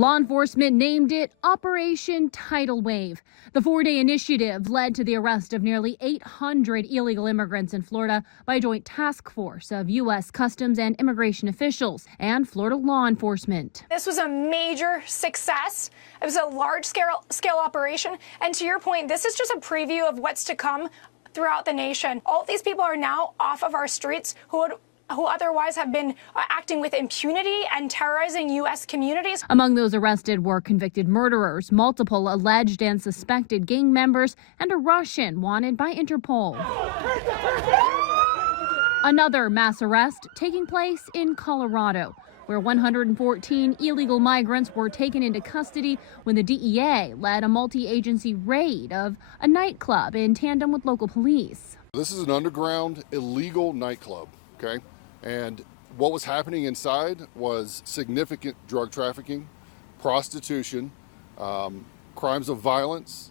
Law enforcement named it Operation Tidal Wave. The 4-day initiative led to the arrest of nearly 800 illegal immigrants in Florida by a joint task force of U.S. Customs and Immigration officials and Florida law enforcement. This was a major success. It was a large-scale operation. And to your point, this is just a preview of what's to come throughout the nation. All of these people are now off of our streets who otherwise have been acting with impunity and terrorizing U.S. communities. Among those arrested were convicted murderers, multiple alleged and suspected gang members, and a Russian wanted by Interpol. Another mass arrest taking place in Colorado, where 114 illegal migrants were taken into custody when the DEA led a multi-agency raid of a nightclub in tandem with local police. This is an underground illegal nightclub, okay? And what was happening inside was significant drug trafficking, prostitution, crimes of violence.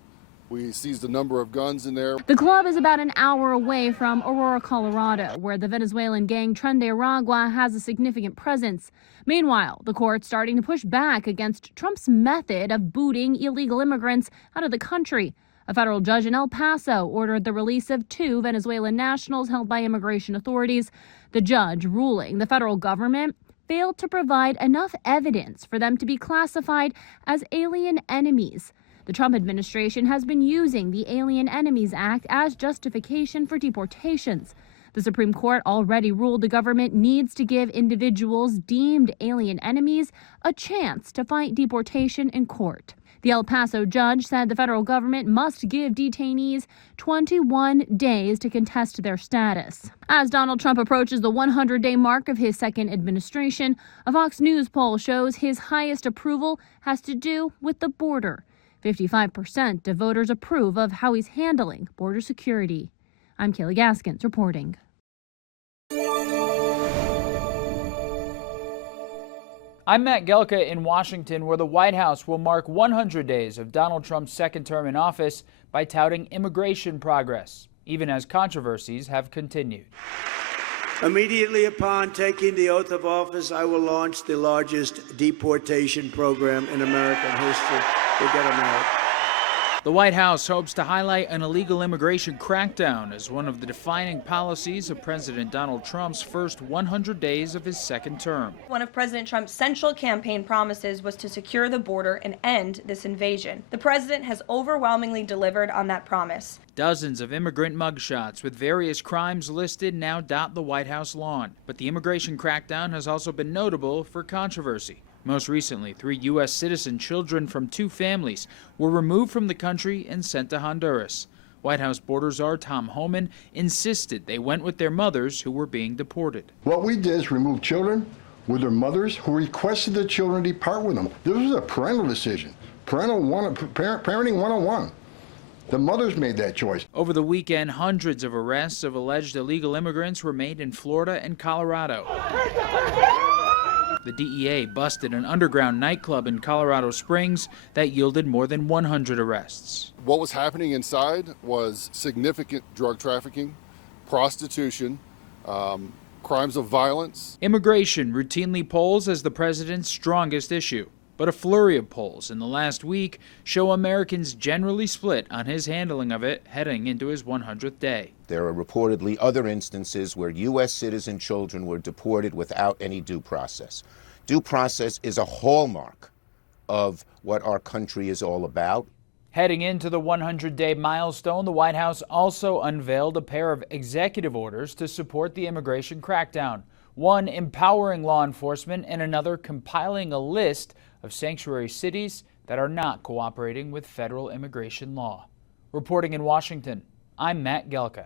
We seized a number of guns in there. The club is about an hour away from Aurora, Colorado, where the Venezuelan gang Tren de Aragua has a significant presence. Meanwhile, the court's starting to push back against Trump's method of booting illegal immigrants out of the country. A federal judge in El Paso ordered the release of 2 Venezuelan nationals held by immigration authorities. The judge ruling the federal government failed to provide enough evidence for them to be classified as alien enemies. The Trump administration has been using the Alien Enemies Act as justification for deportations. The Supreme Court already ruled the government needs to give individuals deemed alien enemies a chance to fight deportation in court. The El Paso judge said the federal government must give detainees 21 days to contest their status. As Donald Trump approaches the 100-day mark of his second administration, a Fox News poll shows his highest approval has to do with the border. 55% of voters approve of how he's handling border security. I'm Kaylee Gaskins reporting. I'm Matt Gelka in Washington, where the White House will mark 100 days of Donald Trump's second term in office by touting immigration progress, even as controversies have continued. Immediately upon taking the oath of office, I will launch the largest deportation program in American history. We'll get them out. The White House hopes to highlight an illegal immigration crackdown as one of the defining policies of President Donald Trump's first 100 days of his second term. One of President Trump's central campaign promises was to secure the border and end this invasion. The president has overwhelmingly delivered on that promise. Dozens of immigrant mugshots with various crimes listed now dot the White House lawn. But the immigration crackdown has also been notable for controversy. Most recently, 3 U.S. citizen children from 2 families were removed from the country and sent to Honduras. White House border czar Tom Homan insisted they went with their mothers who were being deported. What we did is remove children with their mothers who requested the children depart with them. This was a parental decision, parenting 101. The mothers made that choice. Over the weekend, hundreds of arrests of alleged illegal immigrants were made in Florida and Colorado. The DEA busted an underground nightclub in Colorado Springs that yielded more than 100 arrests. What was happening inside was significant drug trafficking, prostitution, crimes of violence. Immigration routinely polls as the president's strongest issue, but a flurry of polls in the last week show Americans generally split on his handling of it heading into his 100th day. There are reportedly other instances where U.S. citizen children were deported without any due process. Due process is a hallmark of what our country is all about. Heading into the 100-day milestone, the White House also unveiled a pair of executive orders to support the immigration crackdown. One empowering law enforcement and another compiling a list of sanctuary cities that are not cooperating with federal immigration law. Reporting in Washington, I'm Matt Gelka.